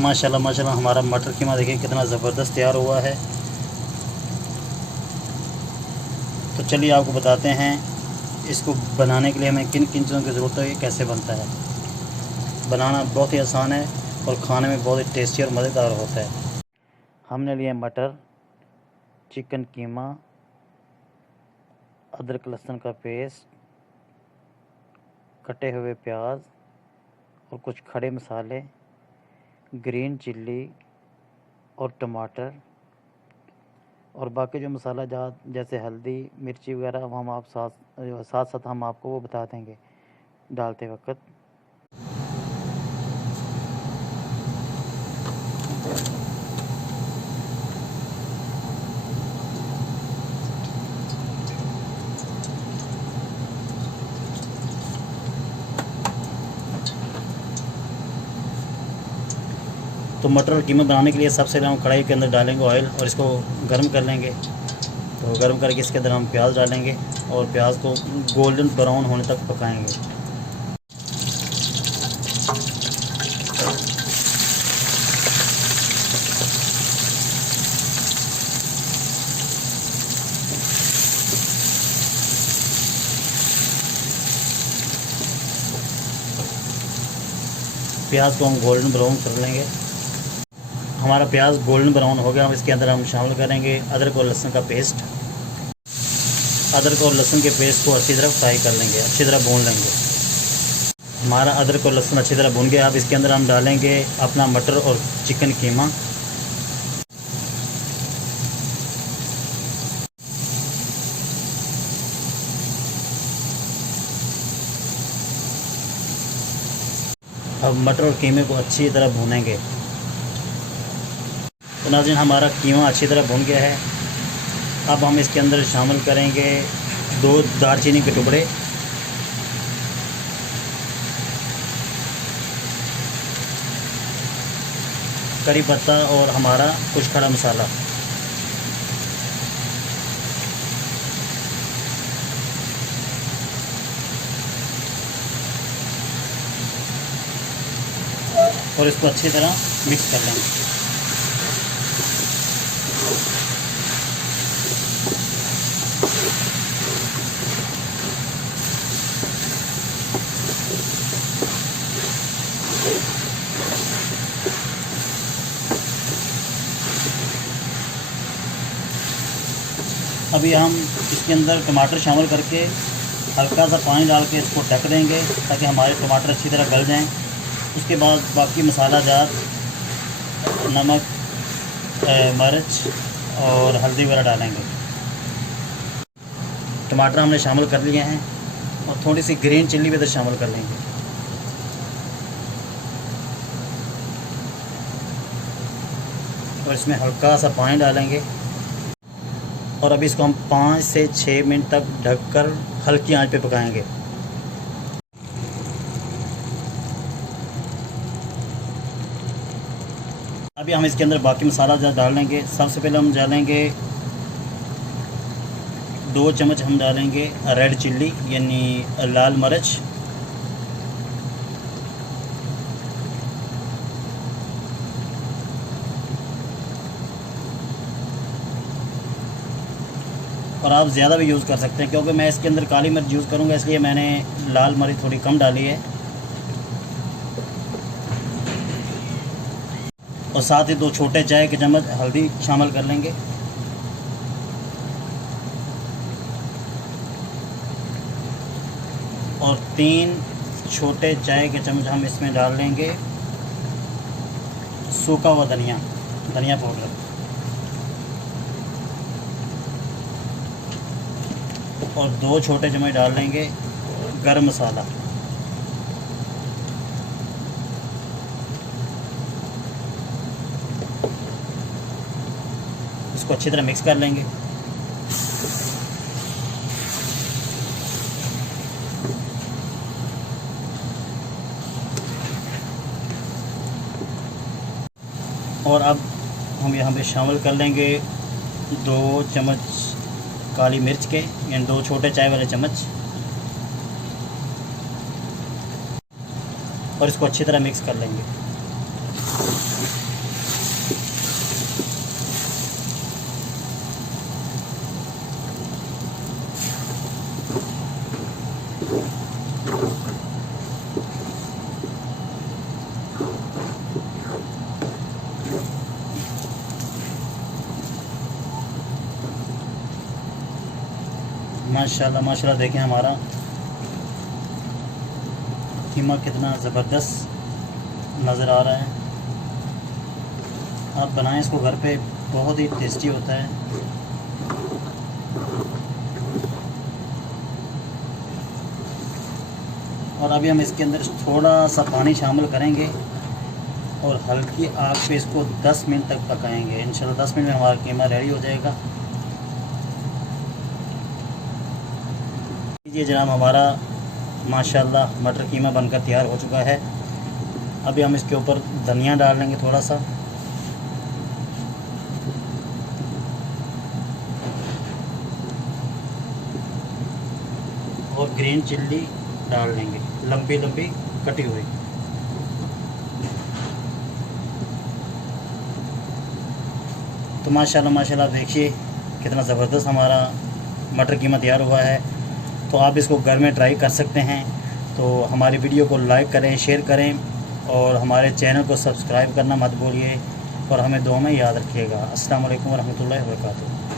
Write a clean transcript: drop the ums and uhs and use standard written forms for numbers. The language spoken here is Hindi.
माशाल्लाह माशाल्लाह हमारा मटर कीमा देखिए कितना ज़बरदस्त तैयार हुआ है। तो चलिए आपको बताते हैं इसको बनाने के लिए हमें किन किन चीज़ों की ज़रूरत है, कैसे बनता है। बनाना बहुत ही आसान है और खाने में बहुत ही टेस्टी और मज़ेदार होता है। हमने लिए मटर, चिकन कीमा, अदरक लहसुन का पेस्ट, कटे हुए प्याज और कुछ खड़े मसाले, ग्रीन चिल्ली और टमाटर और बाकी जो मसाला जात जैसे हल्दी मिर्ची वगैरह वो हम आप साथ साथ हम आपको वो बता देंगे डालते वक्त। तो मटर और कीमा बनाने के लिए सबसे पहले हम कढ़ाई के अंदर डालेंगे ऑयल और इसको गर्म कर लेंगे। तो गर्म करके इसके अंदर हम प्याज डालेंगे और प्याज को गोल्डन ब्राउन होने तक पकाएंगे। प्याज को हम गोल्डन ब्राउन कर लेंगे। हमारा प्याज गोल्डन ब्राउन हो गया। हम इसके अंदर हम शामिल करेंगे अदरक और लहसुन का पेस्ट। अदरक और लहसुन के पेस्ट को अच्छी तरह फ्राई कर लेंगे, अच्छी तरह भून लेंगे। हमारा अदरक और लहसुन अच्छी तरह भून गया। अब इसके अंदर हम डालेंगे अपना मटर और चिकन कीमा। अब मटर और कीमे को अच्छी तरह भूनेंगे। तो नाज़रीन हमारा कीमा अच्छी तरह भून गया है। अब हम इसके अंदर शामिल करेंगे 2 दालचीनी के टुकड़े, करी पत्ता और हमारा कुछ खड़ा मसाला। और इसको अच्छी तरह मिक्स कर लेंगे। अभी हम इसके अंदर टमाटर शामिल करके हल्का सा पानी डाल के इसको ढक देंगे ताकि हमारे टमाटर अच्छी तरह गल जाएं। उसके बाद बाकी मसाला जात नमक, मिर्च और हल्दी वगैरह डालेंगे। टमाटर हमने शामिल कर लिए हैं और थोड़ी सी ग्रीन चिल्ली भी इधर शामिल कर लेंगे। और इसमें हल्का सा पानी डालेंगे और अभी इसको हम 5 से 6 मिनट तक ढककर हल्की आंच पे पकाएंगे। अभी हम इसके अंदर बाकी मसाला डाल लेंगे। सबसे पहले हम डालेंगे 2 चम्मच हम डालेंगे रेड चिल्ली यानी लाल मिर्च। और आप ज़्यादा भी यूज़ कर सकते हैं क्योंकि मैं इसके अंदर काली मिर्च यूज़ करूँगा, इसलिए मैंने लाल मिर्च थोड़ी कम डाली है। और साथ ही 2 छोटे चाय के चम्मच हल्दी शामिल कर लेंगे। और 3 छोटे चाय के चम्मच हम इसमें डाल लेंगे सूखा हुआ धनिया पाउडर। और 2 छोटे चम्मच डाल लेंगे गरम मसाला। इसको अच्छी तरह मिक्स कर लेंगे। और अब हम यहाँ पे शामिल कर लेंगे 2 चम्मच काली मिर्च के यानी 2 छोटे चाय वाले चम्मच। और इसको अच्छी तरह मिक्स कर लेंगे। माशाल्लाह माशाल्लाह, देखें हमारा कीमा कितना ज़बरदस्त नज़र आ रहा है। आप बनाएं इसको घर पे, बहुत ही टेस्टी होता है। और अभी हम इसके अंदर थोड़ा सा पानी शामिल करेंगे और हल्की आग पे इसको 10 मिनट तक पकाएंगे। इंशाल्लाह 10 मिनट में हमारा कीमा रेडी हो जाएगा। ये जनाब हमारा माशाल्लाह मटर कीमा बनकर तैयार हो चुका है। अभी हम इसके ऊपर धनिया डाल लेंगे थोड़ा सा, और ग्रीन चिल्ली डाल लेंगे लंबी लंबी कटी हुई। तो माशाल्लाह माशाल्लाह देखिए कितना ज़बरदस्त हमारा मटर कीमा तैयार हुआ है। तो आप इसको घर में ट्राई कर सकते हैं। तो हमारी वीडियो को लाइक करें, शेयर करें और हमारे चैनल को सब्सक्राइब करना मत भूलिए और हमें दुआ में याद रखिएगा। अस्सलाम वालेकुम व रहमतुल्लाहि व बरकातुहू।